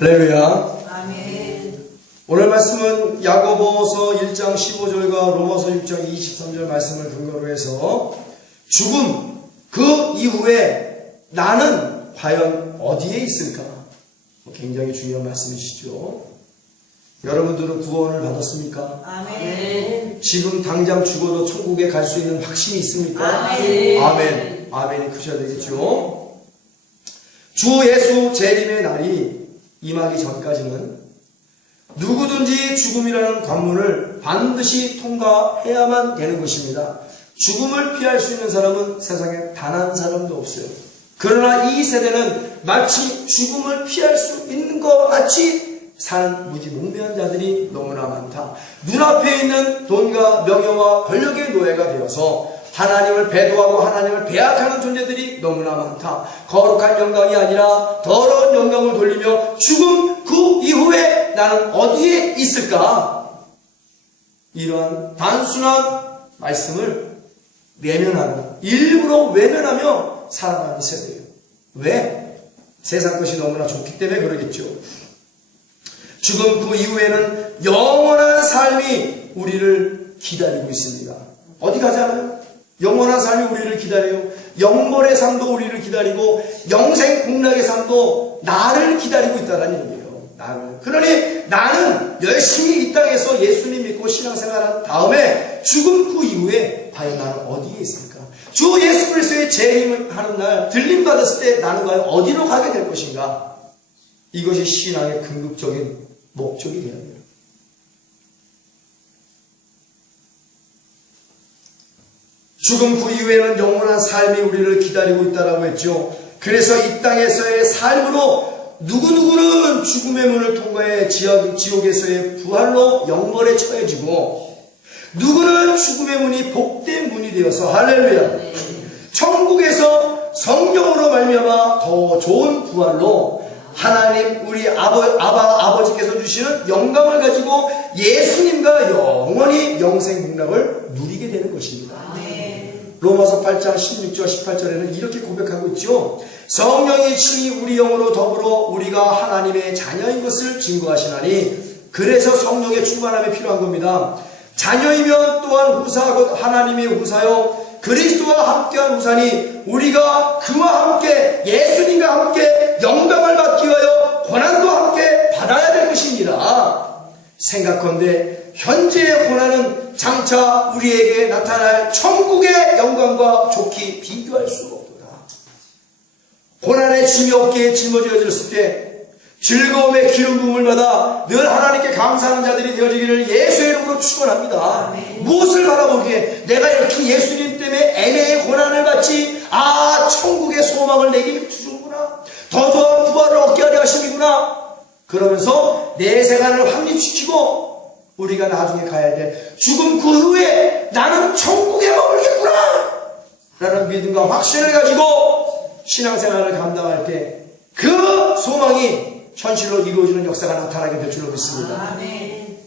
할렐루야. 아멘. 오늘 말씀은 야고보서 1장 15절과 로마서 6장 23절 말씀을 근거로 해서 죽음 그 이후에 나는 과연 어디에 있을까? 굉장히 중요한 말씀이시죠. 여러분들은 구원을 받았습니까? 아멘. 지금 당장 죽어도 천국에 갈 수 있는 확신이 있습니까? 아멘. 아멘. 아멘이 크셔야 되겠죠. 주 예수 재림의 날이 임하기 전까지는 누구든지 죽음이라는 관문을 반드시 통과해야만 되는 것입니다. 죽음을 피할 수 있는 사람은 세상에 단 한 사람도 없어요. 그러나 이 세대는 마치 죽음을 피할 수 있는 것 같이 사는 무지몽매한 자들이 너무나 많다. 눈앞에 있는 돈과 명예와 권력의 노예가 되어서 하나님을 배도하고 하나님을 배약하는 존재들이 너무나 많다. 거룩한 영광이 아니라 더러운 영광을 돌리며 죽음 그 이후에 나는 어디에 있을까? 이러한 단순한 말씀을 외면하고 일부러 외면하며 살아가는 세대예요. 왜? 세상 것이 너무나 좋기 때문에 그러겠죠. 죽음 그 이후에는 영원한 삶이 우리를 기다리고 있습니다. 어디 가지 않아요? 영원한 삶이 우리를 기다려요. 영벌의 삶도 우리를 기다리고 영생 공락의 삶도 나를 기다리고 있다는 얘기예요. 나를. 그러니 나는 열심히 이 땅에서 예수님 믿고 신앙생활한 다음에 죽음 그 이후에 과연 나는 어디에 있을까? 주 예수 그리스도의 재림하는 날 들림 받았을 때 나는 과연 어디로 가게 될 것인가? 이것이 신앙의 궁극적인 목적이 되어야 돼요. 죽음 그 이후에는 영원한 삶이 우리를 기다리고 있다라고 했죠. 그래서 이 땅에서의 삶으로 누구누구는 죽음의 문을 통과해 지옥에서의 부활로 영벌에 처해지고 누구는 죽음의 문이 복된 문이 되어서 할렐루야 천국에서 성령으로 말미암아 더 좋은 부활로 하나님 우리 아버지께서 주시는 영광을 가지고 예수님과 영원히 영생 복락을 누리게 되는 것입니다. 로마서 8장 16절 18절에는 이렇게 고백하고 있죠. 성령이 친히 우리 영으로 더불어 우리가 하나님의 자녀인 것을 증거하시나니 그래서 성령의 충만함이 필요한 겁니다. 자녀이면 또한 후사 곧 하나님의 후사요 그리스도와 함께한 후사니 우리가 그와 함께 예수님과 함께 영광을 받기 위하여 고난도 함께 받아야 될 것입니다. 생각컨대 현재의 고난은 장차 우리에게 나타날 천국의 영광과 좋게 비교할 수가 없도다. 고난의 짐이 어깨에 짊어져졌을 때 즐거움의 기름 부음을 받아 늘 하나님께 감사하는 자들이 되어지기를 예수의 이름으로 축원합니다. 무엇을 바라보기에 내가 이렇게 예수님 때문에 애매의 고난을 받지 천국의 소망을 내게 주는구나. 더 좋은 부활을 얻게 하려 하심이구나. 그러면서 내 생활을 확립시키고 우리가 나중에 가야 될 죽음 그 후에 나는 천국에 머물겠구나 라는 믿음과 확신을 가지고 신앙생활을 감당할 때 그 소망이 현실로 이루어지는 역사가 나타나게 될 줄로 믿습니다. 아멘.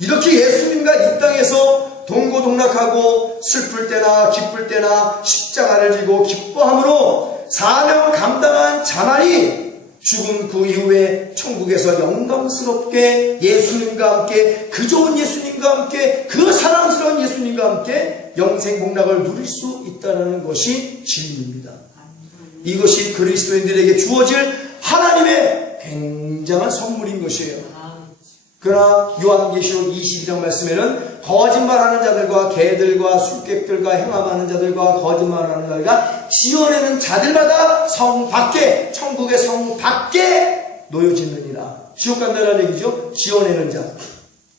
이렇게 예수님과 이 땅에서 동고동락하고 슬플 때나 기쁠 때나 십자가를 지고 기뻐함으로 사명 감당한 자만이 죽음 그 이후에 천국에서 영광스럽게 예수님과 함께 그 좋은 예수님과 함께 그 사랑스러운 예수님과 함께 영생 복락을 누릴 수 있다는 것이 진리입니다. 이것이 그리스도인들에게 주어질 하나님의 굉장한 선물인 것이에요. 그러나 요한계시록 22장 말씀에는 거짓말하는 자들과 개들과 술객들과 행함하는 자들과 거짓말하는 자들과 지어내는 자들마다 성 밖에 천국의 성 밖에 놓여지느니라. 지옥 간다는 얘기죠. 지어내는 자.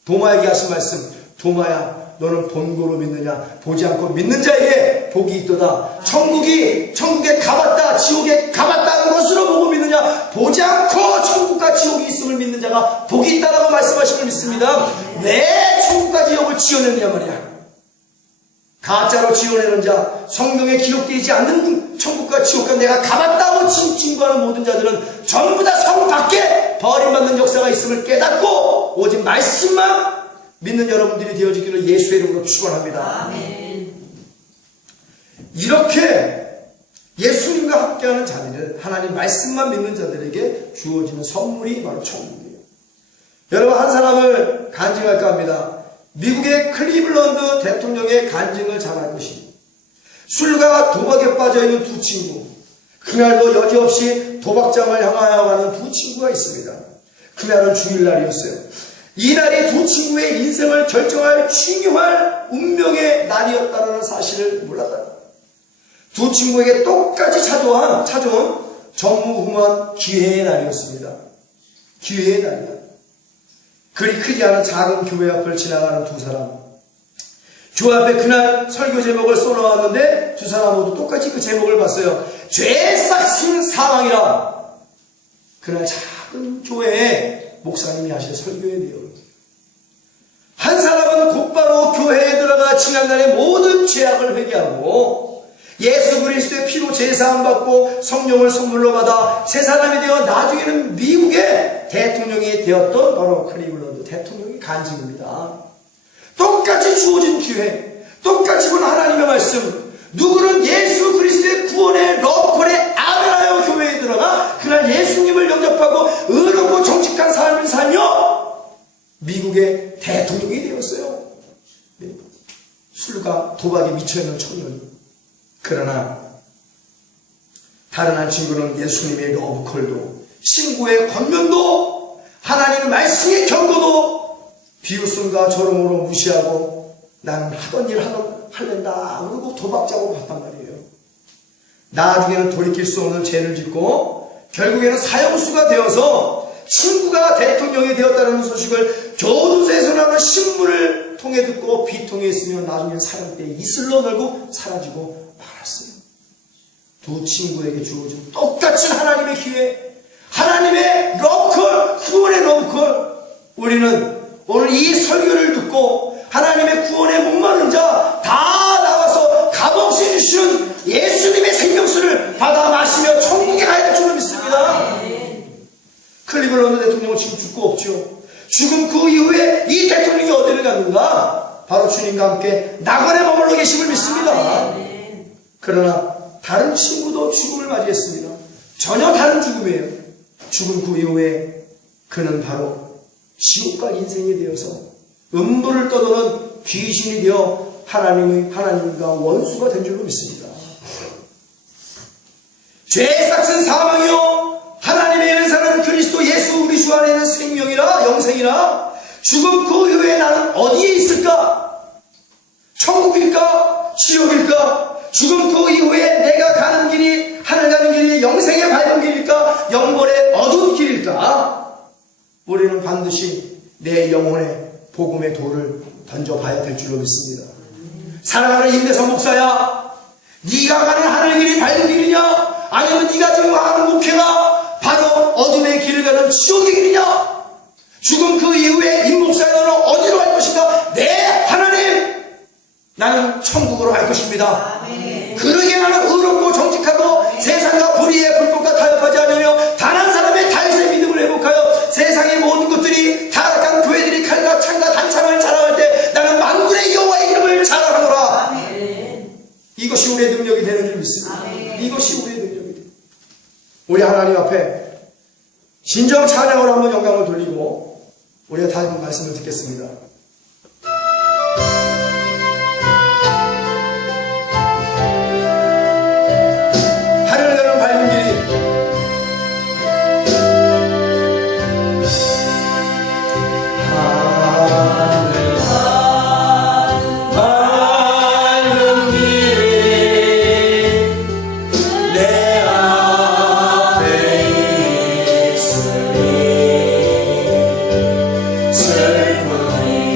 도마에게 하신 말씀. 도마야 너는 본고로 믿느냐 보지 않고 믿는 자에게 복이 있도다. 천국에 가봤다 지옥에 가봤다는 것으로 보고 믿느냐 보지 않고 천국과 지옥이 있음을 믿는 자가 복이 있다라고 말씀하심을 믿습니다. 왜 천국과 지옥을 지어내느냐 말이야. 가짜로 지어내는 자 성경에 기록되지 않는 천국과 지옥과 내가 가봤다고 증거하는 모든 자들은 전부 다 성 밖에 버림받는 역사가 있음을 깨닫고 오직 말씀만 믿는 여러분들이 되어지기를 예수의 이름으로 축원합니다. 아멘. 이렇게 예수님과 함께하는 자들, 하나님 말씀만 믿는 자들에게 주어지는 선물이 바로 천국이에요. 여러분, 한 사람을 간증할까 합니다. 미국의 클리블런드 대통령의 간증을 잘 알 것입니다. 술과 도박에 빠져있는 두 친구, 그날도 여지없이 도박장을 향하여 가는 두 친구가 있습니다. 그날은 주일날이었어요. 이 날이 두 친구의 인생을 결정할 중요한 운명의 날이었다는 사실을 몰랐다. 두 친구에게 똑같이 찾아온 전무후무한 기회의 날이었습니다. 기회의 날이야. 그리 크지 않은 작은 교회 앞을 지나가는 두 사람. 교회 앞에 그날 설교 제목을 써놓았는데 두 사람 모두 똑같이 그 제목을 봤어요. 죄 싹슨 사망이라. 그날 작은 교회에 목사님이 하신 설교의 내용. 한 사람은 곧바로 교회에 들어가 지난날의 모든 죄악을 회개하고 예수 그리스도의 피로 제사함 받고 성령을 선물로 받아 새 사람이 되어 나중에는 미국의 대통령이 되었던 바로 클리블런드 대통령의 간증입니다. 똑같이 주어진 기회, 똑같이 본 하나님의 말씀. 누구는 예수 그리스도의 구원의 러컬에 아멘하여 교회에 들어가 그날 예수님을 영접하고 의롭고 정직한 삶을 살며 미국의 대통령이 되었어요. 술과 도박에 미쳐있는 청년이. 그러나 다른 한 친구는 예수님의 러브콜도, 친구의 권면도, 하나님의 말씀의 경고도 비웃음과 조롱으로 무시하고 나는 하던 일 할랜다 그러고 도박자고 갔단 말이에요. 나중에는 돌이킬 수 없는 죄를 짓고 결국에는 사형수가 되어서 친구가 대통령이 되었다는 소식을 교도소에서 나오는 신문을 통해 듣고 비통해 있으면 나중에는 사형대에 이슬러 놀고 사라지고 말았어요. 두 친구에게 주어진 똑같이 하나님의 기회, 하나님의 러컬, 구원의 러컬. 우리는 오늘 이 설교를 듣고 하나님의 구원에 목마른 자 다 나와서 값없이 주시는 예수님의 생명수를 받아 마시며 천국에 가야 될 줄로 믿습니다. 클리블런드 대통령은 지금 죽고 없죠. 죽음 그 이후에 이 대통령이 어디를 갔는가? 바로 주님과 함께 낙원에 머물러 계심을 믿습니다. 그러나 다른 친구도 죽음을 맞이했습니다. 전혀 다른 죽음이에요. 죽음 그 이후에 그는 바로 지옥과 인생이 되어서 음부를 떠도는 귀신이 되어 하나님과 원수가 된 줄로 믿습니다. 죄 싹슨 사망이요 하나님의 은사는 그리스도 예수 우리 주 안에 있는 생명이라 영생이라. 죽음 그 이후에 나는 어디에 있을까? 천국일까? 지옥일까? 죽음 그 이후에 내가 가는 길이 하늘 가는 길이 영생의 밝은 길일까? 영벌의 어두운 길일까? 우리는 반드시 내 영혼에 복음의 돌을 던져봐야 될 줄로 믿습니다. 사랑하는 임대성 목사야, 네가 가는 하늘 길이 밝은 길이냐? 아니면 네가 지금 가는 목회가 바로 어둠의 길을 가는 지옥의 길이냐? 죽음 그 이후에 임 목사야, 너는 어디로 갈 것인가? 내 하나님, 나는 천국으로 갈 것입니다. 그러기에 나는 의롭고 정직하고 세상과 불의의 불법과 타협하지 않으며 단 한 사람의 다윗의 믿음을 회복하여 세상의 모든 것들이 타락한 교회들이 칼과 창과 단창을 자랑할 때 나는 만군의 여호와의 이름을 자랑하노라. 이것이 우리의 능력이 되는 줄 믿습니다. 이것이 우리의 능력이 됩니다. 우리 하나님 앞에 진정 찬양으로 한번 영광을 돌리고 우리가 다시 한번 말씀을 듣겠습니다. 하늘 가는 밝은 길이 슬픔이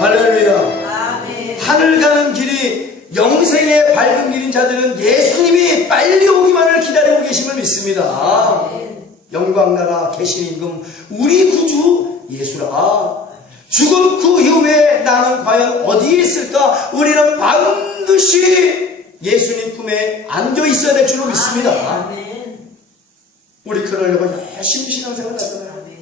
할렐루야. 아멘. 하늘 가는 길이 영생의 밝은 길인 자들은 예수님이 빨리 오기만을 기다리고 계심을 믿습니다. 영광나라 계신 임금 우리 구주 예수라. 죽음 그 이후에 나는 과연 어디에 있을까? 우리는 반드시 예수님 품에 앉아 있어야 될 줄로 믿습니다. 아멘. 우리 그러려고 열심히 신앙생활 하잖아요. 아멘.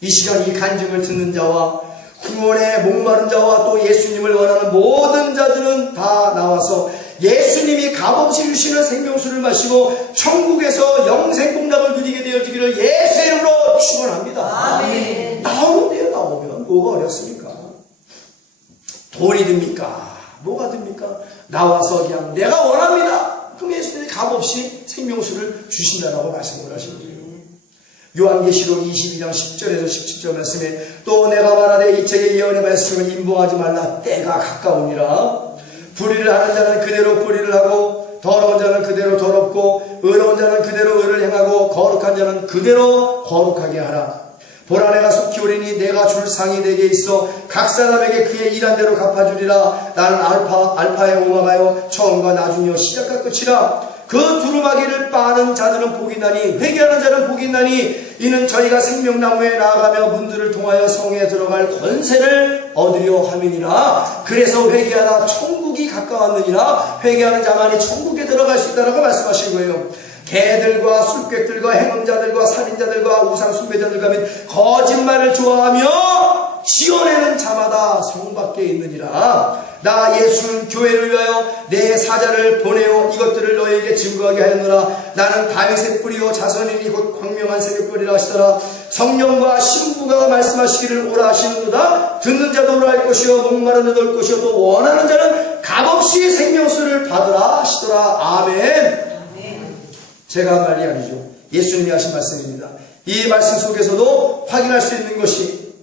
이 시간 이 간증을 듣는 자와 구원에 목마른 자와 또 예수님을 원하는 모든 자들은 다 나와서 예수님이 값없이 주시는 생명수를 마시고 천국에서 영생 공락을 누리게 되어지기를 예수의 이름으로 축원합니다. 아멘. 나오면 돼요. 나오면 뭐가 어렵습니까? 돈이 듭니까? 뭐가 듭니까? 나와서 그냥 내가 원합니다. 그럼 예수님이 값없이 생명수를 주신다라고 말씀을 하시는 거예요. 요한계시록 22장 10절에서 17절 말씀에 또 내가 말하되 이 책의 예언의 말씀을 임봉하지 말라. 때가 가까우니라. 불의를 하는 자는 그대로 불의를 하고 더러운 자는 그대로 더럽고 의로운 자는 그대로 의를 행하고 거룩한 자는 그대로 거룩하게 하라. 보라 내가 속히 오리니 내가 줄 상이 내게 있어 각 사람에게 그의 일한 대로 갚아주리라. 나는 알파의 오마가요 처음과 나중이요 시작과 끝이라. 그 두루마기를 빠는 자들은 복이 나니 회개하는 자는 복이 나니 이는 저희가 생명나무에 나아가며 문들을 통하여 성에 들어갈 권세를 얻으려 함이니라. 그래서 회개하라 천국이 가까웠느니라. 회개하는 자만이 천국에 들어갈 수 있다라고 말씀하신 거예요. 개들과 술객들과 행음자들과 살인자들과 우상 숭배자들과 및 거짓말을 좋아하며 지어내는 자마다 성 밖에 있느니라. 나 예수는 교회를 위하여 내 사자를 보내어 이것들을 너에게 증거하게 하였노라. 나는 다윗의 뿌리요 자손이니 곧 광명한 새벽별이라 하시더라. 성령과 신부가 말씀하시기를 오라 하시는도다. 듣는 자도 오라 할 것이요 목마른 자도 올 것이요 또 원하는 자는 값없이 생명수를 받으라 하시더라. 아멘. 제가 한 말이 아니죠. 예수님이 하신 말씀입니다. 이 말씀 속에서도 확인할 수 있는 것이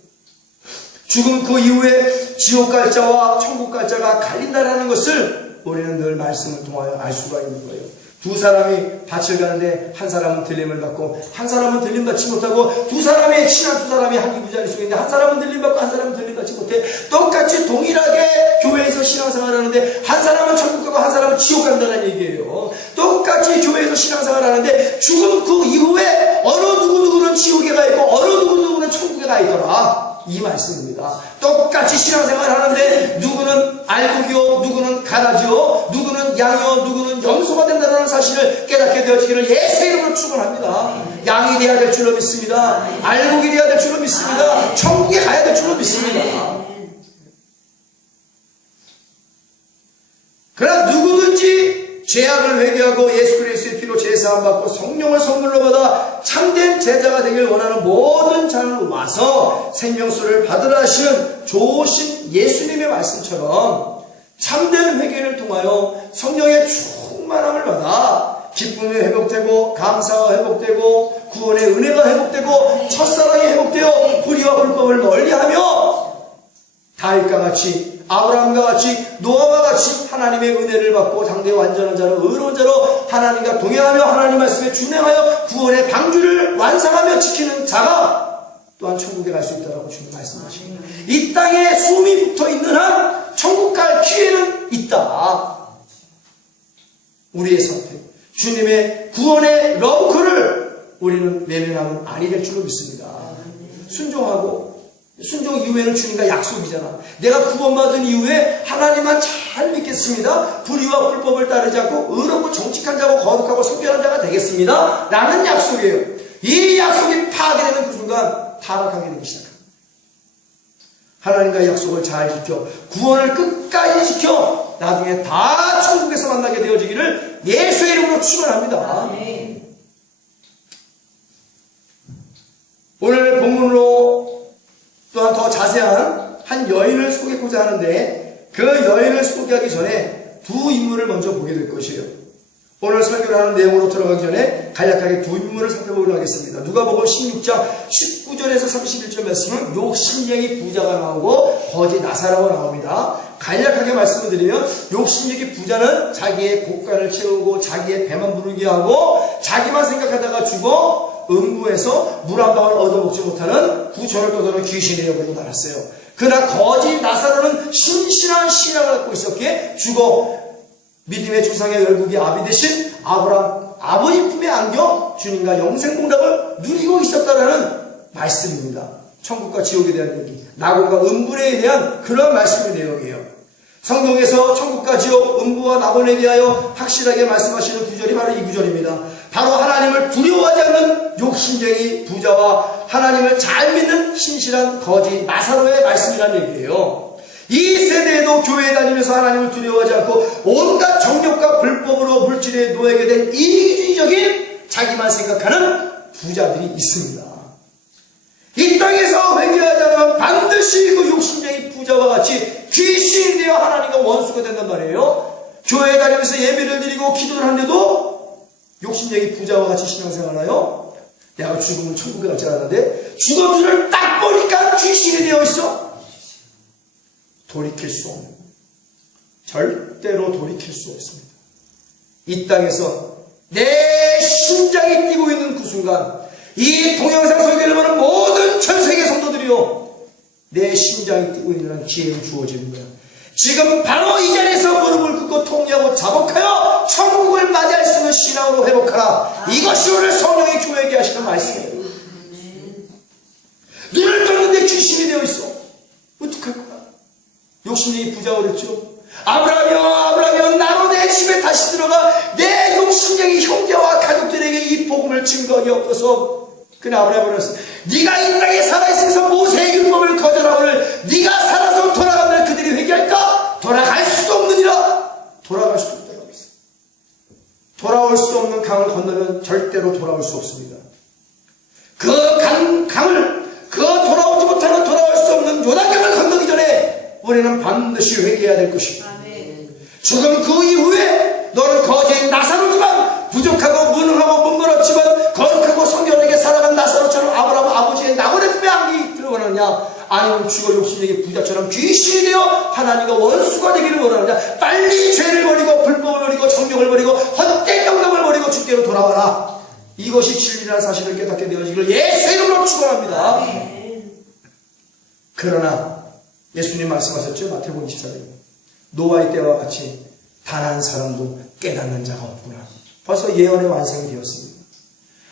죽음 그 이후에 지옥 갈 자와 천국 갈 자가 갈린다라는 것을 우리는 늘 말씀을 통하여 알 수가 있는 거예요. 두 사람이 밭을 가는데 한 사람은 들림을 받고 한 사람은 들림 받지 못하고 두 사람이 친한 두 사람이 한기부자리 속에 있는데 한 사람은 들림 받고 한 사람은 들림 받지 못해. 똑같이 동일하게 교회에서 신앙생활 하는데 한 사람은 천국 가고 한 사람은 지옥 간다는 얘기예요. 똑같이 교회에서 신앙생활 하는데 죽음 그 이후에 어느 누구누구는 지옥에 가 있고 어느 누구누구는 천국에 가 있더라. 이 말씀입니다. 똑같이 신앙생활 하는데 누구는 알곡이요 누구는 가라지요 누구는 양이요 누구는 염소가 된다는 사실을 깨닫게 되어지기를 예수의 이름으로 축원합니다. 양이 돼야 될 줄로 믿습니다. 알곡이 돼야 될 줄로 믿습니다. 천국에 가야 될 줄로 믿습니다. 그러나 누구든지 죄악을 회개하고 예수 그리스도의 피로 제사함 받고 성령을 선물로 받아 참된 제자가 되길 원하는 모든 자는 와서 생명수를 받으라 하시는 좋으신 예수님의 말씀처럼 참된 회개를 통하여 성령의 충만함을 받아 기쁨이 회복되고 감사가 회복되고 구원의 은혜가 회복되고 첫사랑이 회복되어 불의와 불법을 멀리하며 다윗과 같이 아브라함과 같이 노아와 같이 하나님의 은혜를 받고 상대 완전한 자로 의로운 자로 하나님과 동행하며 하나님 말씀에 준행하여 구원의 방주를 완성하며 지키는 자가 또한 천국에 갈 수 있다고 주님 말씀하십니다. 이 땅에 숨이 붙어있는 한 천국 갈 기회는 있다. 우리의 선택, 주님의 구원의 렁크를 우리는 외면하면 아니 될 줄로 믿습니다. 순종하고 순종 이후에는 주님과 약속이잖아. 내가 구원받은 이후에 하나님만 잘 믿겠습니다. 불의와 불법을 따르지 않고 의롭고 정직한 자고 거룩하고 성결한 자가 되겠습니다. 라는 약속이에요. 이 약속이 파괴되는 그 순간 타락하게 되기 시작합니다. 하나님과의 약속을 잘 지켜 구원을 끝까지 지켜 나중에 다 천국에서 만나게 되어지기를 예수의 이름으로 축원합니다. 오늘 본문으로 또한 더 자세한 한 여인을 소개하고자 하는데 그 여인을 소개하기 전에 두 인물을 먼저 보게 될 것이에요. 오늘 설교를 하는 내용으로 들어가기 전에 간략하게 두 인물을 살펴보도록 하겠습니다. 누가복음 16장 19절에서 31절 말씀은 욕심쟁이 부자가 나오고 거지 나사로가 나옵니다. 간략하게 말씀을 드리면 욕심쟁이 부자는 자기의 곳간을 채우고 자기의 배만 부르게 하고 자기만 생각하다가 죽어 음부에서 물 한 방울 얻어먹지 못하는 구천을 떠도는 귀신이 되어버리고 말았어요. 그러나 거지 나사로는 신앙을 갖고 있었기에 죽어 믿음의 조상의 열국이 아비 되신 아브라함 아버지 품에 안겨 주님과 영생공락을 누리고 있었다라는 말씀입니다. 천국과 지옥에 대한 얘기, 낙원과 음부에 대한 그런 말씀의 내용이에요. 성경에서 천국과 지옥, 음부와 낙원에 대하여 확실하게 말씀하시는 구절이 바로 이 구절입니다. 바로 하나님을 두려워하지 않는 욕심쟁이 부자와 하나님을 잘 믿는 신실한 거지 나사로의 말씀이라는 얘기예요. 이 세대에도 교회에 다니면서 하나님을 두려워하지 않고 온갖 정욕과 불법으로 물질에 노예게 된 이기주의적인 자기만 생각하는 부자들이 있습니다. 이 땅에서 회개하지 않으면 반드시 그 욕심쟁이 부자와 같이 귀신이 되어 하나님과 원수가 된단 말이에요. 교회에 다니면서 예배를 드리고 기도를 하는데도 욕심쟁이 부자와 같이 신앙생활하나요? 내가 죽으면 천국에 갈 줄 알았는데 죽음줄을 딱 보니까 귀신이 되어 있어. 돌이킬 수 없는, 절대로 돌이킬 수 없습니다. 이 땅에서 내 심장이 뛰고 있는 그 순간 이 동영상 설교를 보는 모든 전세계 성도들이요, 내 심장이 뛰고 있는 기회가 주어지는 거야. 지금 바로 이 자리에서 무릎을 꿇고 통리하고 자복하여 천국을 맞이할 수 있는 신앙으로 회복하라. 이것이 오늘 성령의 교회에게 하시는 말씀이에요. 눈을 떴는데 귀신이 되어 있어. 어떡할 거야? 욕심쟁이 부자가 그랬죠. 아브라함이여 나로 내 집에 다시 들어가 내 욕심쟁이 형제와 가족들에게 이 복음을 증거하기 없어서. 그는 아브라함이 그랬어. 네가 이 땅에 살아있으면서 모세의 율법을 거절하거늘 네가 살아서 돌아가면 그들이 회개할까? 돌아갈 수도 없느니라. 돌아갈 수도 없다고 했어. 돌아올 수 없는 강을 건너면 절대로 돌아올 수 없습니다. 그 강을 돌아오지 못하는 돌아올 수 없는 요단강을 건너기 전에 우리는 반드시 회개해야 될 것입니다. 죽음 그 이후에 너는 거지인 나사로지만 부족하고 무능하고 문무럽지만 거룩하고 성결하게 살아간 나사로처럼 아브라함 아버지의 낙원의 품에 안기 들어가느냐, 아니면 죽어 욕심쟁이 부자처럼 귀신이 되어 하나님과 원수가 되기를 원하느냐. 빨리 죄를 버리고 불법을 버리고 정욕을 버리고 헛된 영감을 버리고 주께로 돌아와라. 이것이 진리라는 사실을 깨닫게 되어지기를 예수의 이름으로 축원합니다. 그러나 예수님 말씀하셨죠. 마태복음 24장 노아의 때와 같이 단 한 사람도 깨닫는 자가 없구나. 벌써 예언의 완성이 되었습니다.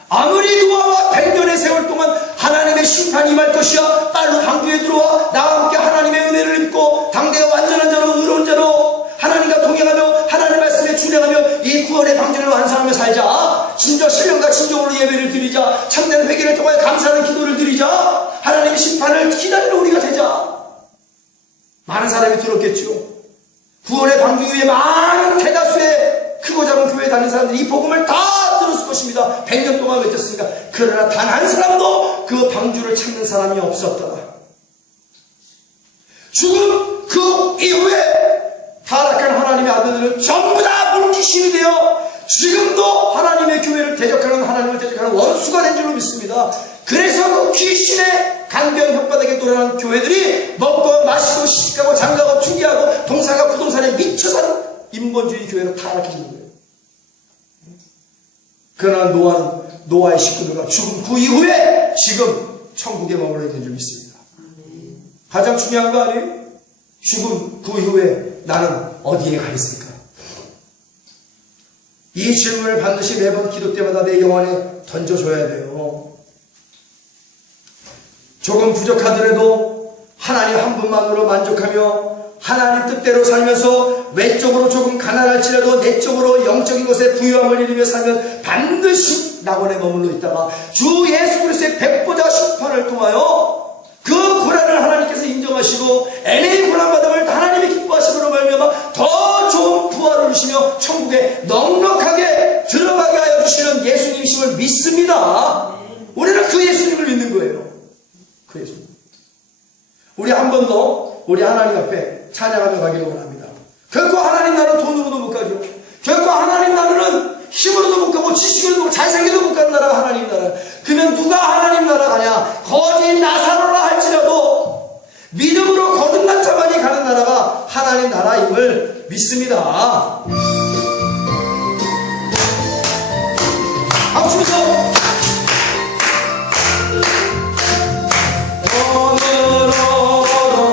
아무리 노아와 100년의 세월 동안 하나님의 심판이 임할 것이야, 빨리 방주에 들어와 나와 함께 하나님의 은혜를 입고 당대의 완전한 자로 의로운 자로 하나님과 동행하며 하나님 말씀에 준행하며 이 구원의 방주를 완성하며 살자. 진정 신령과 진정으로 예배를 드리자. 참된 회개를 통하여 감사하는 기도를 드리자. 하나님의 심판을 기다리는 우리가 되자. 많은 사람이 들었겠죠. 구원의 방주 위에 많은 대다수의 크고 작은 교회에 다니는 사람들이 이 복음을 다 들었을 것입니다. 100년 동안 외쳤으니까. 그러나 단 한 사람도 그 방주를 찾는 사람이 없었더라. 죽음 그 이후에 타락한 하나님의 아들들은 전부 다 물귀신이 되어 지금도 하나님의 교회를 대적하는, 하나님을 대적하는 원수가 된 줄로 믿습니다. 그래서 그 귀신의 강경 혓바닥에 돌아가는 교회들이 먹고 마시고 시집가고 장가고 투기하고 동사가 부동산에 미쳐 사는 인본주의 교회로 타락해진 거예요. 그러나 노아의 식구들과 죽음 그 이후에 지금 천국에 머물러 있는 줄 믿습니다. 가장 중요한 거 아니에요? 죽음 그 이후에 나는 어디에 가 있을까? 이 질문을 반드시 매번 기도 때마다 내 영혼에 던져줘야 돼요. 조금 부족하더라도 하나님 한 분만으로 만족하며 하나님 뜻대로 살면서 외적으로 조금 가난할지라도 내적으로 영적인 것에 부유함을 이루며 살면 반드시 낙원에 머물러 있다가 주 예수 그리스도의 백보자 심판을 통하여 그 고난을 하나님께서 인정하시고 LA 고난받음을 하나님이 기뻐하심으로 말미암아 더 좋은 부활을 주시며 천국에 넉넉하게 들어가게 하여 주시는 예수님이심을 믿습니다. 우리는 그 예수님을 믿는 거예요. 그 예수님. 우리 한 번 더 우리 하나님 앞에 찬양하며 가기를 원합니다. 결코 하나님 나라는 돈으로도 못 가죠. 결코 하나님 나라는 힘으로도 못 가고 지식으로도 못 가고 잘생겨도 못 가는 나라가 하나님 나라. 그러면 누가 하나님 나라 가냐? 거짓 나사로라 할지라도 믿음으로 거듭난 자만이 가는 나라가 하나님 나라임을 믿습니다. 박수 치면서 오늘로 가요.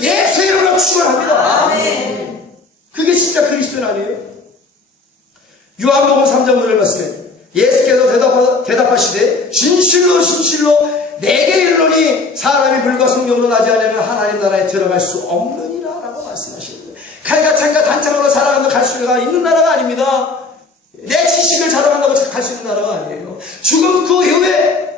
예수의 이름으로 축원합니다. 아멘. 그게 진짜 그리스도인 아니에요? 요한복음 3장 5절 말씀에 예수께서 대답하시되 진실로 진실로 내게 이르노니 사람이 물과 성령으로 나지 않으면 하나님 나라에 들어갈 수 없느니라 라고 말씀하시는 거예요. 칼과 창과 단창으로 자라간다고 갈 수가 있는 나라가 아닙니다. 내 지식을 자랑한다고 갈 수 있는 나라가 아니에요. 죽음 그 이후에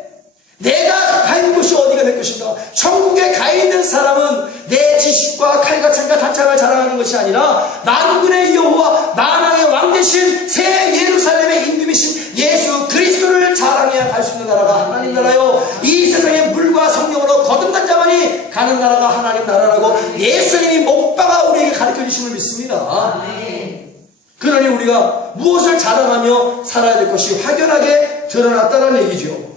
내가 가 있는 곳이 어디가 될 것인가? 천국에 가 있는 사람은 내 지식과 칼과 창과 단창을 자랑하는 것이 아니라 만군의 여호와 만왕의 왕 되신 새 예루살렘의 임금이신 예수 그리스도를 자랑해야 갈 수 있는 나라가 하나님 나라요. 이 세상에 물과 성령으로 거듭난 자만이 가는 나라가 하나님 나라라고 예수님이 못 박아 우리에게 가르쳐 주심을 믿습니다. 아멘. 그러니 우리가 무엇을 자랑하며 살아야 될 것이 확연하게 드러났다는 얘기죠.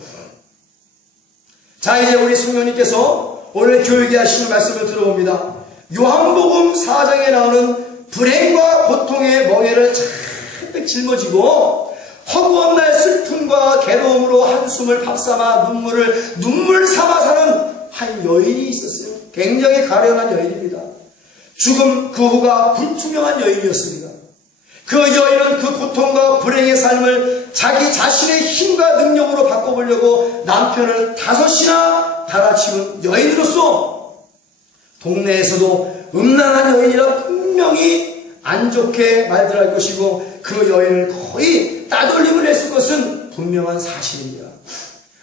자, 이제 우리 성령님께서 오늘 교육에 하시는 말씀을 들어봅니다. 요한복음 4장에 나오는 불행과 고통의 멍에를 잔뜩 짊어지고 허구한 날 슬픔과 괴로움으로 한숨을 밥삼아 눈물 삼아 사는 한 여인이 있었어요. 굉장히 가련한 여인입니다. 죽음 그 후가 불투명한 여인이었습니다. 그 여인은 그 고통과 불행의 삶을 자기 자신의 힘과 능력으로 바꿔보려고 남편을 5이나 갈아치운 여인으로서 동네에서도 음란한 여인이라 분명히 안 좋게 말들할 것이고 그 여인을 거의 따돌림을 했을 것은 분명한 사실입니다.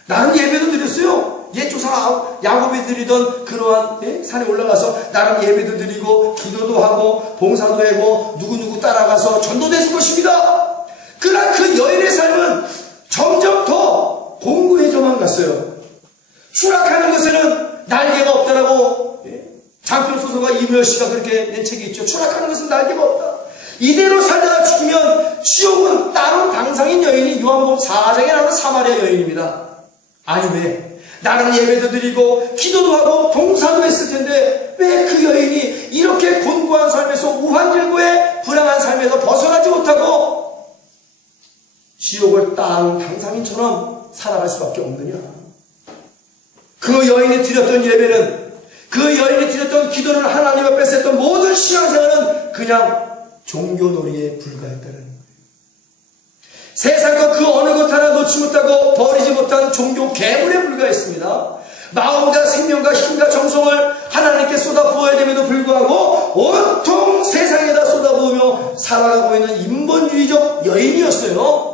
나는 예배도 드렸어요. 옛조상 야곱이 드리던 그러한 산에 올라가서 나름 예배도 드리고 기도도 하고 봉사도 하고 누구누구 따라가서 전도도 했을 것입니다. 그러나 그 여인의 삶은 점점 더 공고해져만 갔어요. 추락하는 것에는 날개가 없다라고 장편 소설가 이무열 씨가 그렇게 낸 책이 있죠. 추락하는 것은 날개가 없다. 이대로 살다가 죽으면 지옥은 따로 당상인 여인이 요한복음 4장에 나오는 사마리아 여인입니다. 아니 왜? 나는 예배도 드리고 기도도 하고 봉사도 했을 텐데 왜 그 여인이 이렇게 곤고한 삶에서 우환질고의 불행한 삶에서 벗어나지 못하고 지옥을 땅 당상인처럼 살아갈 수밖에 없느냐? 그 여인이 드렸던 예배는, 그 여인이 드렸던 기도는, 하나님 앞에서 했던 모든 신앙생활은 그냥 종교놀이에 불과했다는 거예요. 세상과 그 어느 것 하나 놓지 못하고 버리지 못한 종교 괴물에 불과했습니다. 마음과 생명과 힘과 정성을 하나님께 쏟아부어야 됨에도 불구하고 온통 세상에다 쏟아부으며 살아가고 있는 인본주의적 여인이었어요.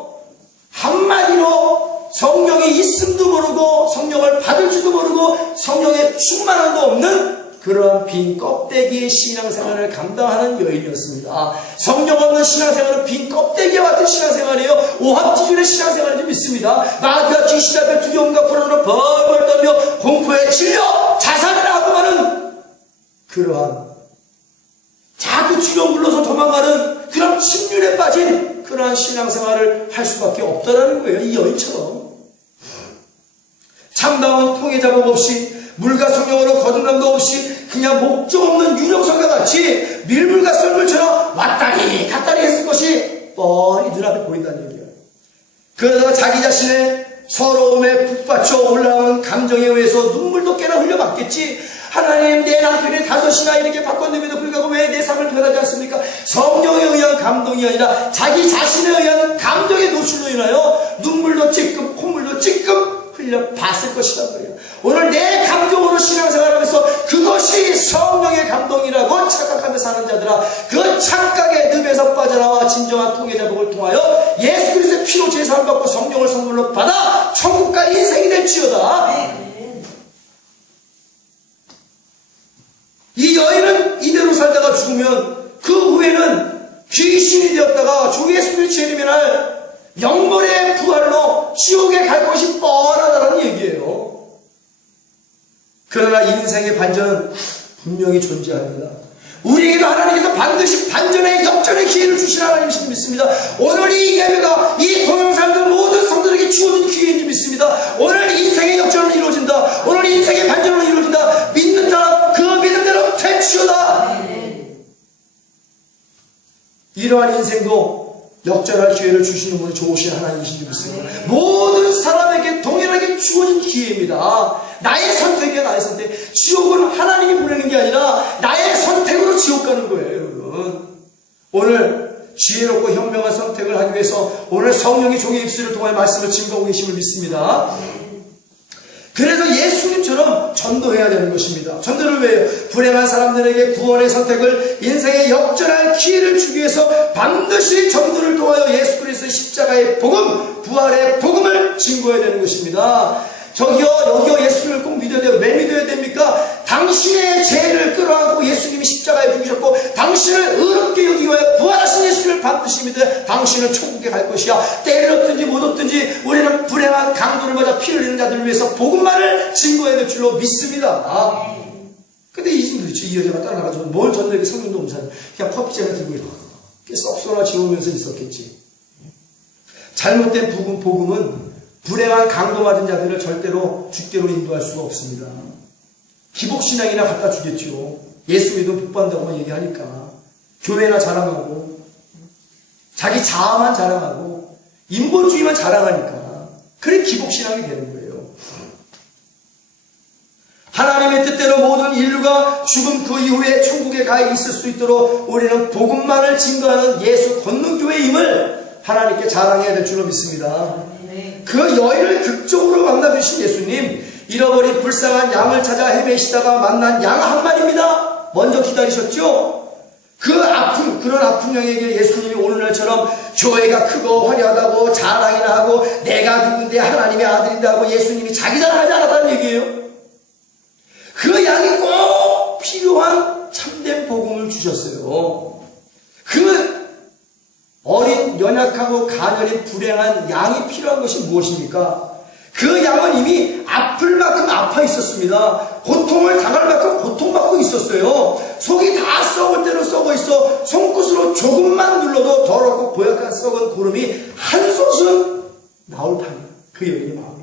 한마디로 성령이 있음도 모르고 성령을 받을 줄도 모르고 성령의 충만함도 없는 그러한 빈 껍데기의 신앙생활을 감당하는 여인이었습니다. 성령 없는 신앙생활은 빈 껍데기와 같은 신앙생활이에요. 오합지졸의 신앙생활을 믿습니다. 마귀와 귀신 앞에 두려움과 불안으로 벌벌 떨며 공포에 질려 자살을 하고 가는 그러한 자꾸 주령 불러서 도망가는 그런 침륜에 빠진 그러한 신앙생활을 할 수밖에 없다라는 거예요. 이 여인처럼 참다운 통해자복 없이 물과 성령으로 거듭남도 없이 그냥 목적 없는 유령선과 같이 밀물과 썰물처럼 왔다리 갔다리 했을 것이 뻔히 눈앞에 보인다는 얘기예요. 그러다가 자기 자신의 서러움에 북받쳐 올라오는 감정에 의해서 눈물도 꽤나 흘려봤겠지. 하나님, 내 남편이 5이나 이렇게 바꿨는데도 불구하고 왜 내 삶을 변하지 않습니까? 성령에 의한 감동이 아니라 자기 자신에 의한 감동의 노출로 인하여 눈물도 찔끔 콧물도 찔끔 흘려봤을 것이란 거예요. 오늘 내 감정으로 신앙생활하면서 그것이 성령의 감동이라고 착각하며 사는 자들아, 그 착각의 늪에서 빠져나와 진정한 통해자복을 통하여 예수 그리스도의 피로 제사를 받고 성령을 선물로 받아 천국과 인생이 될지어다. 이 여인은 이대로 살다가 죽으면 그 후에는 귀신이 되었다가 주 예수 그리스도의 재림의 날 영벌의 부활로 지옥에 갈 것이 뻔하다는 얘기예요. 그러나 인생의 반전은 분명히 존재합니다. 우리에게도 하나님께서 반드시 반전의 역전의 기회를 주신 하나님이신 믿습니다. 오늘 이 예배가 이 동영상들 모든 성도들에게 주어진 기회인지 믿습니다. 오늘 인생의 역전은 이루어진다. 오늘 인생의 반전은 이루어진다. 믿는 사람 그 믿음대로 되치우다. 이러한 인생도 역전할 기회를 주시는 분이 좋으신 하나님이신 줄 믿습니다. 모든 사람에게 동일하게 주어진 기회입니다. 나의 선택이야, 나의 선택. 지옥은 하나님이 보내는 게 아니라 나의 선택으로 지옥 가는 거예요, 여러분. 오늘 지혜롭고 현명한 선택을 하기 위해서 오늘 성령이 종의 입술을 통해 말씀을 증거하고 계심을 믿습니다. 그래서 예수님처럼 전도해야 되는 것입니다. 전도를 왜 해요? 불행한 사람들에게 구원의 선택을, 인생의 역전할 기회를 주기 위해서 반드시 전도를 통하여 예수 그리스도의 십자가의 복음, 부활의 복음을 증거해야 되는 것입니다. 여기요 예수님을 꼭 믿어야 돼요. 왜 믿어야 됩니까? 당신의 죄를 끌어안고 예수님이 십자가에 죽으셨고 당신을 의롭게 여기기 위하여 부활하신 예수님을 반드시 믿어야 당신은 천국에 갈 것이야. 때를 얻든지 못 얻든지 우리는 불행한 강도를 맞아 피를 흘리는 자들을 위해서 복음만을 증거해야 될 줄로 믿습니다. 근데 이 여자가 따라가지고 뭘 전도하게 성령도 없는 그냥 커피잔을 들고 이렇게 썩소나 지우면서 있었겠지. 잘못된 복음은 불행한 강도 맞은 자들을 절대로 죽게로 인도할 수가 없습니다. 기복신앙이나 갖다 주겠죠. 예수 믿으면 복받는다고 얘기하니까. 교회나 자랑하고 자기 자아만 자랑하고 인본주의만 자랑하니까 그래 기복신앙이 되는 거예요. 하나님의 뜻대로 모든 인류가 죽음 그 이후에 천국에 가 있을 수 있도록 우리는 복음만을 증거하는 예수 권능교회임을 하나님께 자랑해야 될 줄로 믿습니다. 그 여인을 극적으로 만나주신 예수님, 잃어버린 불쌍한 양을 찾아 헤매시다가 만난 양 한 마리입니다. 먼저 기다리셨죠? 그런 아픈 양에게 예수님이 오늘날처럼 교회가 크고 화려하다고 자랑이나 하고 내가 누군데 하나님의 아들인다 하고 예수님이 자기 자랑하지 않았다는 얘기예요. 그 양이 꼭 필요한 참된 복음을 주셨어요. 그 어린 연약하고 가녀린 불행한 양이 필요한 것이 무엇입니까? 그 양은 이미 아플 만큼 아파 있었습니다. 고통을 당할 만큼 고통받고 있었어요. 속이 다 썩을 대로 썩어 있어 손끝으로 조금만 눌러도 더럽고 고약한 썩은 고름이 한 솥은 나올 판이에요. 그 여인의 마음이.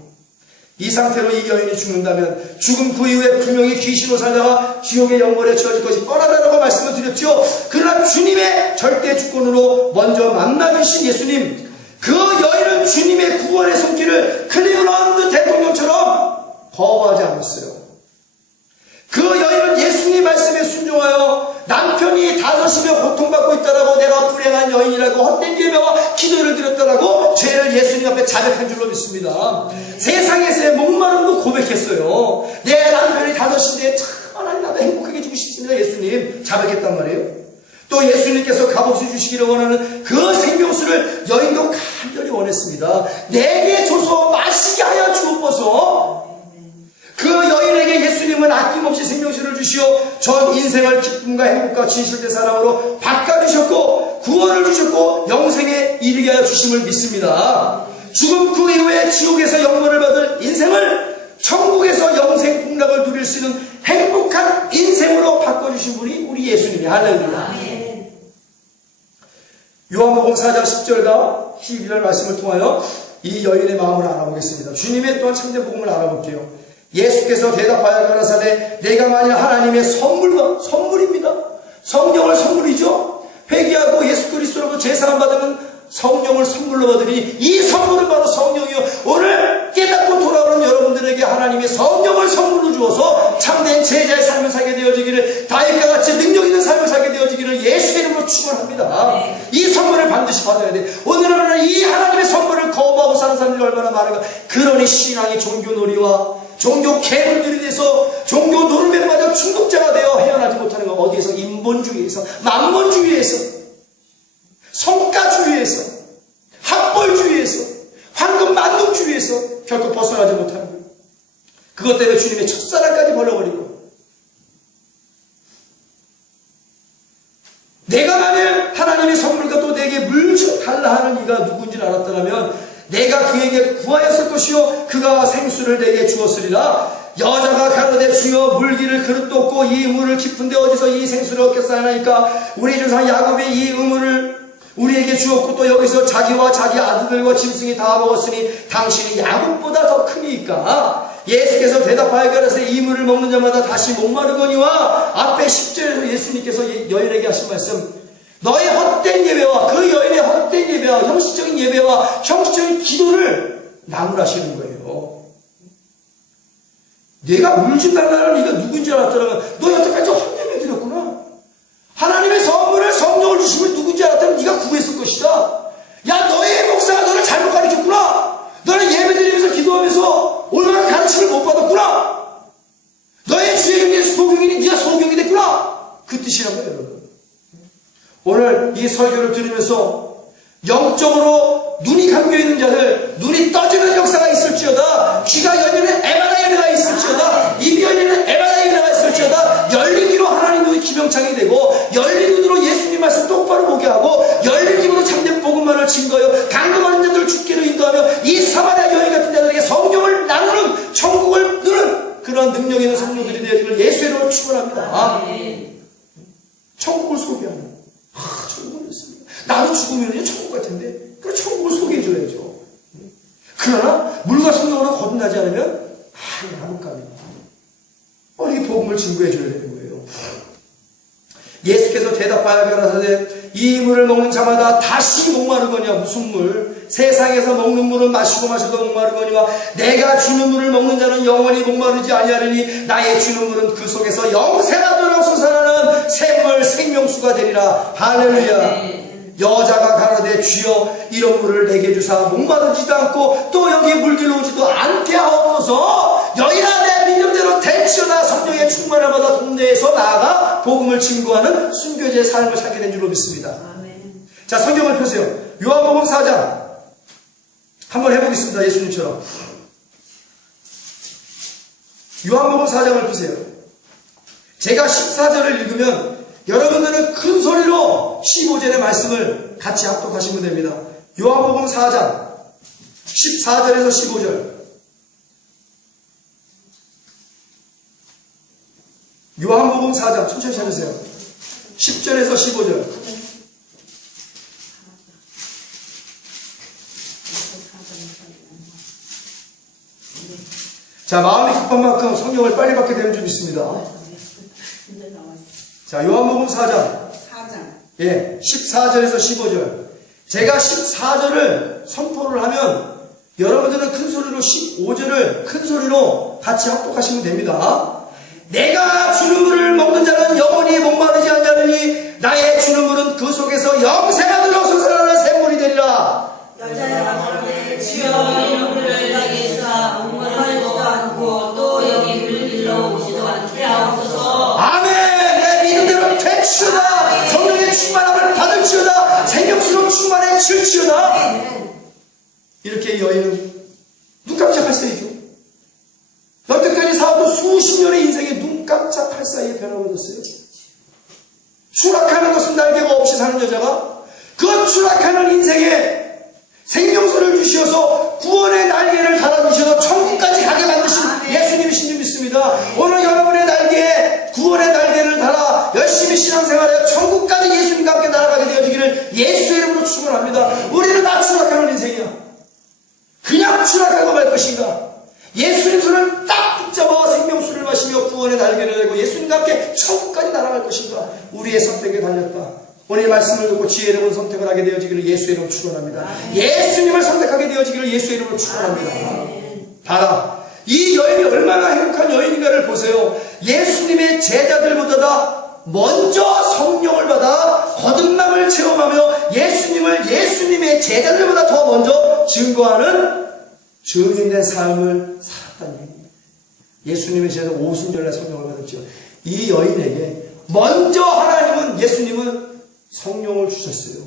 이 상태로 이 여인이 죽는다면 죽음 그 이후에 분명히 귀신으로 살다가 지옥의 영벌에 처해질 것이 뻔하다라고 말씀을 드렸죠. 그러나 주님의 절대 주권으로 먼저 만나주신 예수님, 그 여인은 주님의 구원의 손길을 클리브랜드 대통령처럼 거부하지 않았어요. 그 여인은 예수님 말씀에 순종하여 남편이 5이며 고통받고 있다라고 내가 불행한 여인이라고 헛된 예배와 기도를 드렸다라고 죄를 예수님 앞에 자백한 줄로 믿습니다. 세상에서의 목마름도 고백했어요. 내 남편이 5인데 참 하나님 나도 행복하게 해주고 싶습니다. 예수님 자백했단 말이에요. 또 예수님께서 값없이 주시기를 원하는 그 생명수를 여인도 간절히 원했습니다. 내게 줘서 마시게 하여 주옵소서. 그 여인에게 예수님은 아낌없이 생명수를 주시어 전 인생을 기쁨과 행복과 진실된 사랑으로 바꿔주셨고 구원을 주셨고 영생에 이르게 하여 주심을 믿습니다. 죽음 그 이후에 지옥에서 영원을 받을 인생을 천국에서 영생 복락을 누릴 수 있는 행복한 인생으로 바꿔주신 분이 우리 예수님이 할렐루야. 요한복음 4장 10절과 12절 말씀을 통하여 이 여인의 마음을 알아보겠습니다. 주님의 또한 참된 복음을 알아볼게요. 예수께서 대답하여 가라사대 내가 만일 하나님의 선물입니다. 성령을 선물이죠. 회개하고 예수 그리스도로부터 제사함 받으면 성령을 선물로 받으니 이 선물은 바로 성령이요. 오늘 깨닫고 돌아오는 여러분들에게 하나님의 성령을 선물로 주어서 참된 제자의 삶을 살게 되어지기를, 다윗과 같이 능력 있는 삶을 살게 되어지기를 예수의 이름으로 축원합니다. 이 선물을 반드시 받아야 돼. 오늘은 이 하나님의 선물을 거부하고 사는 사람들이 얼마나 많은가. 그러니 신앙이 종교놀이와 종교 개물들이 돼서 종교 노름에 빠져 중독자가 되어 헤어나지 못하는 건 어디에서? 인본주의에서, 만본주의에서, 성가주의에서, 학벌주의에서, 황금만능주의에서 결코 벗어나지 못하는 거예요. 그것 때문에 주님의 첫사랑까지 버려버리고, 내가 만일 하나님의 선물과 또 내게 물주 달라 하는 이가 누군지를 알았더라면 내가 그에게 구하였을 것이요 그가 생수를 내게 주었으리라. 여자가 가로되 주여 물기를 그릇도 없고 이 물을 깊은데 어디서 이 생수를 얻겠사나이까. 우리 조상 야곱이 이 우물을 우리에게 주었고 또 여기서 자기와 자기 아들들과 짐승이 다 먹었으니 당신이 야곱보다 더 크니까. 예수께서 대답하여 가라사대 이 물을 먹는 자마다 다시 목마르거니와. 앞에 10절에서 예수님께서 여인에게 하신 말씀, 너의 헛된 예배와 그 여인의 헛된 예배와 형식적인 예배와 형식적인 기도를 나무라시는 거예요. 내가 울진달라는 네가 누군지 알았더라면 너 여태까지 헛예배 드렸구나. 하나님의 선물을 성령을 주시면 누군지 알았다면 네가 구했을 것이다. 야, 너의 목사가 너를 잘못 가르쳤구나. 너는 예배 드리면서 기도하면서 올바른 가르침을 못 받았구나. 너의 주의 경계 소경이니 네가 소경이 됐구나. 그 뜻이라고요, 여러분. 오늘 이 설교를 들으면서 영적으로 눈이 감겨있는 자들, 눈이 떠지는 역사가 있을지어다. 귀가 열리는 에바다 예배가 있을지어다. 입이 열리는 에바다 예배가 있을지어다. 열린 귀로 하나님 눈이 기명창이 되고 열린 눈으로 예수님 말씀 똑바로 보게 하고 열린 입으로 참된 복음만을 증거하여 강동하는 자들을 죽기로 인도하며 이 사마리아 여인 같은 자들에게 성경을 나누는 천국을 누는 그러한 능력 있는 성령들이 되어지기를 예수의 이름으로 축원합니다. 천국을 소개하는 천국을 했습니다. 나도 죽으면 천국 같은데 그럼 천국을 소개해줘야죠. 그러나 물과 성령으로 거듭나지 않으면 나뭇가지입니다. 이게 복음을 증거해줘야 되는 거예요. 예수께서 대답하여 가라사대 이 물을 먹는 자마다 다시 목마르거니와 무슨 물? 세상에서 먹는 물은 마시고 마셔도 목마르거니와 내가 주는 물을 먹는 자는 영원히 목마르지 아니하리니 나의 주는 물은 그 속에서 영생하도록 솟아나는 샘물 생명수가 되리라. 할렐루야. 여자가 가로되 주여 이런 물을 내게 주사 목마르지도 않고 또 여기 물길로 오지도 않게 하옵소서. 여인아 내 믿음대로 될지어다. 성령의 충만을 받아 동네에서 나아가 복음을 증거하는 순교자의 삶을 살게 된 줄로 믿습니다. 아멘. 자, 성경을 펴세요. 요한복음 4장 한번 해보겠습니다. 예수님처럼 요한복음 4장을 펴세요. 제가 14절을 읽으면 여러분들은 큰 소리로 15절의 말씀을 같이 합독하시면 됩니다. 요한복음 4장 14절에서 15절. 요한복음 4장 천천히 찾으세요. 10절에서 15절. 자, 마음이 급한 만큼 성령을 빨리 받게 되는 줄 믿습니다. 자, 요한복음 4장. 예, 14절에서 15절. 제가 14절을 선포를 하면 여러분들은 큰 소리로 15절을 큰 소리로 같이 합독하시면 됩니다. 내가 주는 물을 먹는 자는 영원히 목마르지 않냐느니 나의 주는 물은 그 속에서 영생하도록 솟아나는 샘물이 되리라. 여자가 가로되 주여 이런 물을 내게 주사 목마르지도 않고 또 여기 물길로 오지도 않게 하옵소서. 아멘. 내 믿음대로 되치우다. 성령의 충만함을 받을지어다. 생명수로 충만해질지어다. 이렇게 여인은 눈 깜짝할 사이죠. 여태까지 살아도 수십 년의 인생에 눈 깜짝할 사이에 변화가 얻었어요. 추락하는 것은 날개가 없이 사는 여자가 그 추락하는 인생에 생명수를 주시어서 구원의 날개를 달아주셔서 천국까지 가게 만드신 예수님이신 줄 믿습니다. 오늘 여러분의 날개에 구원의 날개를 달아 열심히 신앙생활해 천국까지 예수님과 함께 날아가게 되어지기를 예수의 이름으로 축원합니다. 우리는 다 추락하는 인생이야. 그냥 추락하고 말 것인가? 예수님 손을 딱 붙잡아 생명수를 마시며 구원의 날개를 달고 예수님과 함께 천국까지 날아갈 것인가? 우리의 선택에 달렸다. 오늘 이 말씀을 듣고 지혜의 이름으로 선택을 하게 되어지기를 예수의 이름으로 축원합니다. 예수님을 선택하게 되어지기를 예수의 이름으로 축원합니다. 봐라, 이 여인이 얼마나 행복한 여인인가를 보세요. 예수님의 제자들보다 먼저 성령을 받아 거듭남을 체험하며 예수님의 제자들보다 더 먼저 증거하는 증인된 삶을 살았다는 얘기입니다. 예수님의 제자 오순절날 성령을 받았죠. 이 여인에게 먼저 예수님은 성령을 주셨어요.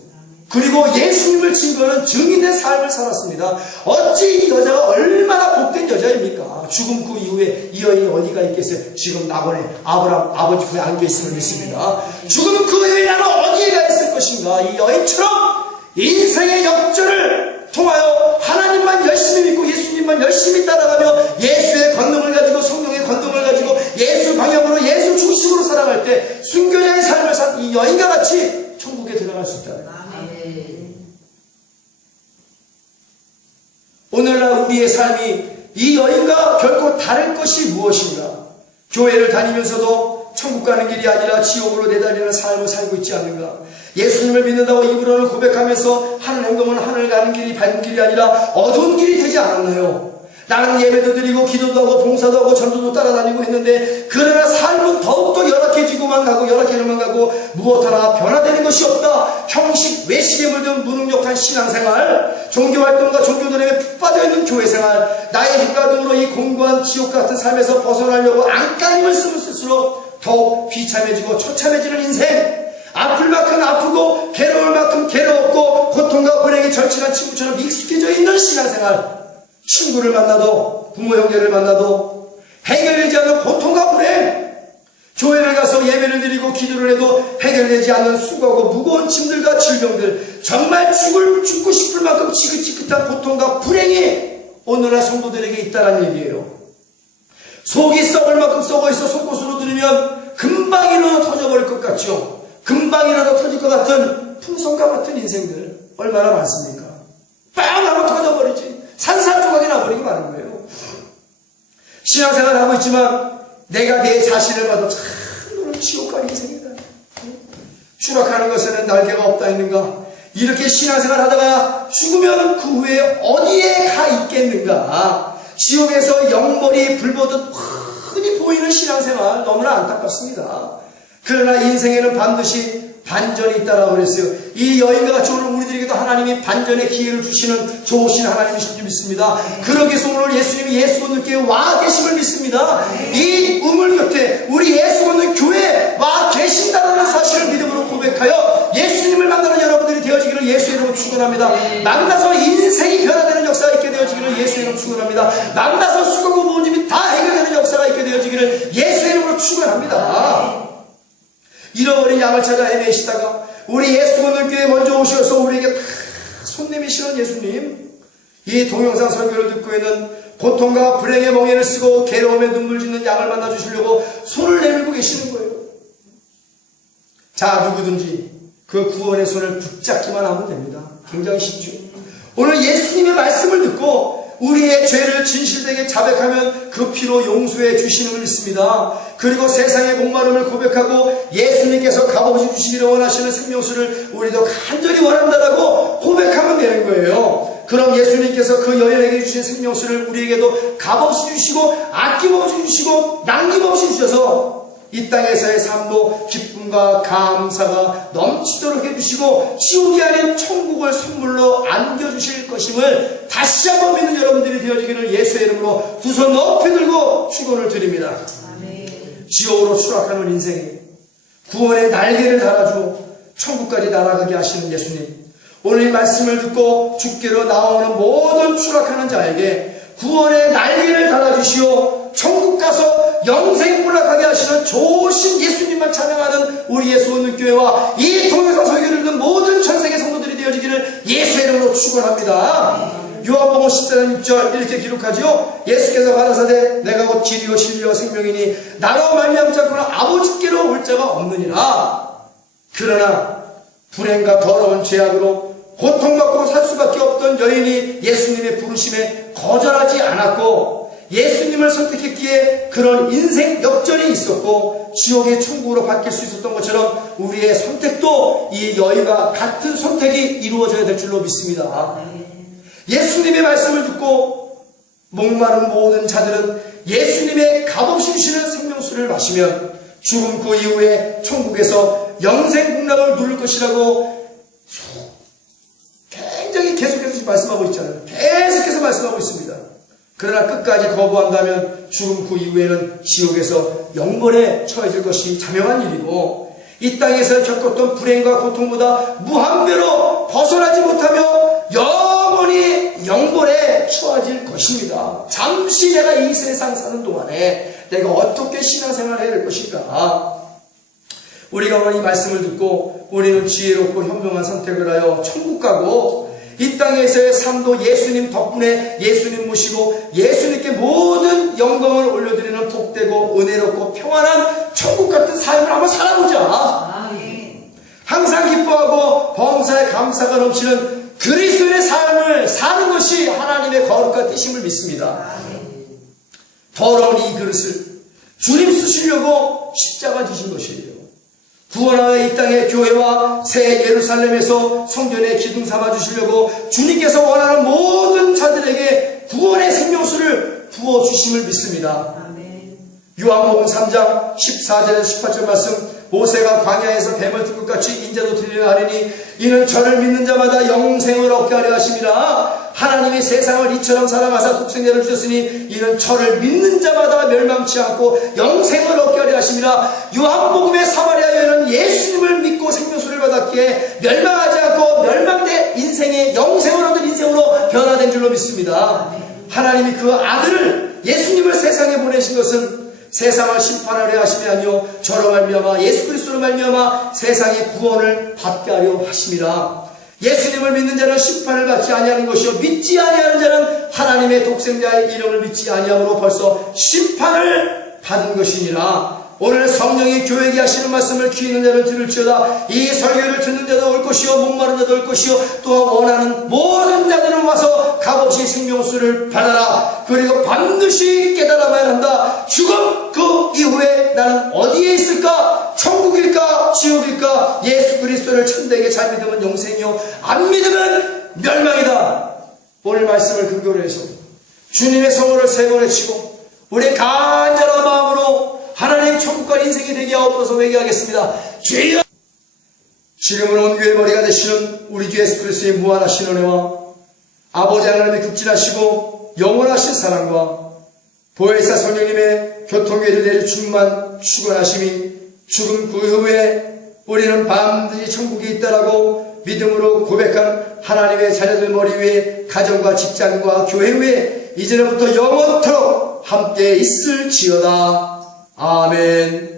그리고 예수님을 증거하는 증인된 삶을 살았습니다. 어찌 이 여자가 얼마나 복된 여자입니까? 죽음 그 이후에 이 여인이 어디가 있겠어요? 지금 낙원에 아브라함 아버지 품에 안겨있음을 믿습니다. 죽음 그 여인 나는 어디에 가 있을 것인가? 이 여인처럼 인생의 역전을 통하여 하나님만 열심히 믿고 예수님만 열심히 따라가며 예수의 권능을 가지고 성령의 권능을 가지고 예수 방향으로 예수 중심으로 살아갈 때 순교자의 삶을 산 이 여인과 같이 천국에 들어갈 수 있다. 오늘날 우리의 삶이 이 여인과 결코 다를 것이 무엇인가? 교회를 다니면서도 천국 가는 길이 아니라 지옥으로 내달리는 삶을 살고 있지 않는가? 예수님을 믿는다고 입으로는 고백하면서 하는 행동은 하늘 가는 길이 밝은 길이 아니라 어두운 길이 되지 않았나요? 나는 예배도 드리고 기도도 하고 봉사도 하고 전도도 따라다니고 했는데 그러나 삶은 더욱더 열악해지고만 가고 열악해져만 가고 무엇 하나 변화되는 것이 없다. 형식 외식에 물든 무능력한 신앙생활, 종교활동과 종교들에게 푹 빠져있는 교회생활, 나의 힘과 등으로 이 공고한 지옥 같은 삶에서 벗어나려고 안간힘을 쓰면 쓸수록 더욱 비참해지고 처참해지는 인생, 아플 만큼 아프고 괴로울 만큼 괴로웠고 고통과 불행에 절친한 친구처럼 익숙해져 있는 신앙생활, 친구를 만나도 부모 형제를 만나도 해결되지 않는 고통과 불행, 교회를 가서 예배를 드리고 기도를 해도 해결되지 않는 수고하고 무거운 짐들과 질병들, 정말 죽고 싶을 만큼 지긋지긋한 고통과 불행이 오늘날 성도들에게 있다는 얘기예요. 속이 썩을 만큼 썩어있어 속옷으로 들으면 금방이라도 터져버릴 것 같죠. 금방이라도 터질 것 같은 풍선과 같은 인생들 얼마나 많습니까? 빵 하면 터져버리지. 산산조각이 나버리고 마는 거예요. 신앙생활을 하고 있지만 내가 내 자신을 봐도 참 너는 지옥갈 인생이다. 추락하는 것에는 날개가 없다 했는가? 이렇게 신앙생활 하다가 죽으면 그 후에 어디에 가 있겠는가? 지옥에서 영벌이 불보듯 흔히 보이는 신앙생활 너무나 안타깝습니다. 그러나 인생에는 반드시 반전이 있다라고 그랬어요. 이 여인과 같이 오늘 우리들에게도 하나님이 반전의 기회를 주시는 좋으신 하나님이신 줄 믿습니다. 그러기 위해서 오늘 예수님이 예수 믿는 교회에 와 계심을 믿습니다. 이 우물 곁에 우리 예수 믿는 교회에 와 계신다는 사실을 믿음으로 고백하여 예수님을 만나는 여러분들이 되어지기를 예수의 이름으로 축원합니다. 만나서 인생이 변화되는 역사가 있게 되어지기를 예수의 이름으로 축원합니다. 만나서 수고고 모은 집이 다 해결되는 역사가 있게 되어지기를 예수의 이름으로 축원합니다. 잃어버린 양을 찾아 헤매시다가 우리 예수 믿는 교회에 먼저 오셔서 우리에게 다 손 내미시는 예수님, 이 동영상 설교를 듣고 있는 고통과 불행의 멍에를 쓰고 괴로움에 눈물 짓는 양을 만나주시려고 손을 내밀고 계시는 거예요. 자, 누구든지 그 구원의 손을 붙잡기만 하면 됩니다. 굉장히 쉽죠. 오늘 예수님의 말씀을 듣고 우리의 죄를 진실되게 자백하면 그 피로 용서해 주시는 믿습니다. 그리고 세상의 목마름을 고백하고 예수님께서 값없이 주시기를 원하시는 생명수를 우리도 간절히 원한다라고 고백하면 되는 거예요. 그럼 예수님께서 그 여인에게 주신 생명수를 우리에게도 값없이 주시고 아낌없이 주시고 남김없이 주셔서 이 땅에서의 삶도 기쁨과 감사가 넘치도록 해주시고 지옥이 아닌 천국을 선물로 안겨주실 것임을 다시 한번 믿는 여러분들이 되어지기를 예수의 이름으로 두 손 높이 들고 축원을 드립니다. 아멘. 지옥으로 추락하는 인생에 구원의 날개를 달아주어 천국까지 날아가게 하시는 예수님, 오늘 이 말씀을 듣고 죽기로 나오는 모든 추락하는 자에게 구원의 날개를 달아주시오 천국 가서 영생 몰락하게 하시는 좋으신 예수님만 찬양하는 우리 예수 믿는 교회와 이 동영상 설교를 듣는 모든 전세계 성도들이 되어지기를 예수의 이름으로 축원합니다. 요한복음 14장 6절 이렇게 기록하지요. 예수께서 가라사대 내가 곧 길이요 진리요 생명이니 나로 말미암지 않고는 아버지께로 올 자가 없느니라. 그러나 불행과 더러운 죄악으로 고통받고 살 수밖에 없던 여인이 예수님의 부르심에 거절하지 않았고 예수님을 선택했기에 그런 인생 역전이 있었고 지옥의 천국으로 바뀔 수 있었던 것처럼 우리의 선택도 이 여인과 같은 선택이 이루어져야 될 줄로 믿습니다. 예수님의 말씀을 듣고 목마른 모든 자들은 예수님의 값없이 주시는 생명수를 마시면 죽음 그 이후에 천국에서 영생 복락을 누릴 것이라고 굉장히 계속해서 말씀하고 있잖아요. 계속해서 말씀하고 있습니다. 그러나 끝까지 거부한다면 죽음 그 이후에는 지옥에서 영벌에 처해질 것이 자명한 일이고 이 땅에서 겪었던 불행과 고통보다 무한배로 벗어나지 못하며 영원히 영벌에 처해질 것입니다. 잠시 내가 이 세상 사는 동안에 내가 어떻게 신앙생활을 해야 될 것인가. 우리가 오늘 이 말씀을 듣고 우리는 지혜롭고 현명한 선택을 하여 천국 가고 이 땅에서의 삶도 예수님 덕분에 예수님 모시고 예수님께 모든 영광을 올려드리는 복되고 은혜롭고 평안한 천국 같은 삶을 한번 살아보자. 항상 기뻐하고 범사에 감사가 넘치는 그리스도의 삶을 사는 것이 하나님의 거룩한 뜻임을 믿습니다. 더러운 이 그릇을 주님 쓰시려고 십자가 지신 것이에요. 구원하여 이 땅의 교회와 새 예루살렘에서 성전의 기둥 삼아 주시려고 주님께서 원하는 모든 자들에게 구원의 생명수를 부어주심을 믿습니다. 요한복음 3장 14절에서 18절 말씀, 모세가 광야에서 뱀을 든 것 같이 인자도 들리려 하리니 이는 저를 믿는 자마다 영생을 얻게 하려 하심이라. 하나님이 세상을 이처럼 사랑하사 독생자를 주셨으니 이는 저를 믿는 자마다 멸망치 않고 영생을 얻게 하려 하심이라. 요한복음의 사마리아 여인은 예수님을 믿고 생명수를 받았기에 멸망하지 않고 멸망된 인생의 영생을 얻은 인생으로 변화된 줄로 믿습니다. 하나님이 그 아들을 예수님을 세상에 보내신 것은 세상을 심판하려 하심이 아니요 저로 말미암아 예수 그리스도로 말미암아 세상의 구원을 받게 하려 하심이라. 예수님을 믿는 자는 심판을 받지 아니하는 것이요 믿지 아니하는 자는 하나님의 독생자의 이름을 믿지 아니함으로 벌써 심판을 받은 것이니라. 오늘 성령이 교회에게 하시는 말씀을 귀 있는 자를 들을지어다. 이 설교를 듣는 자도 올 것이요 목마른 자도 올 것이요 또 원하는 모든 자들은 와서 값없이 생명수를 받아라. 그리고 반드시 깨달아야 한다. 죽음 그 이후에 나는 어디에 있을까? 천국일까? 지옥일까? 예수 그리스도를 천대에게 잘 믿으면 영생이요 안 믿으면 멸망이다. 오늘 말씀을 근거로 해서 주님의 성호를 세 번에 치고 우리 간절한 마음으로 하나님 천국과 인생이 되게 하옵소서 회개하겠습니다. 주여, 지금은 온 교회의 머리가 되시는 우리 주 예수 그리스도의 무한하신 은혜와 아버지 하나님의 극진하시고 영원하신 사랑과 보혜사 성령님의 교통계를 내릴 충만 축원하심이 죽음 그 후에 우리는 반드시 천국이 있다라고 믿음으로 고백한 하나님의 자녀들 머리 위에 가정과 직장과 교회 위에 이제부터 영원토록 함께 있을지어다. 아멘.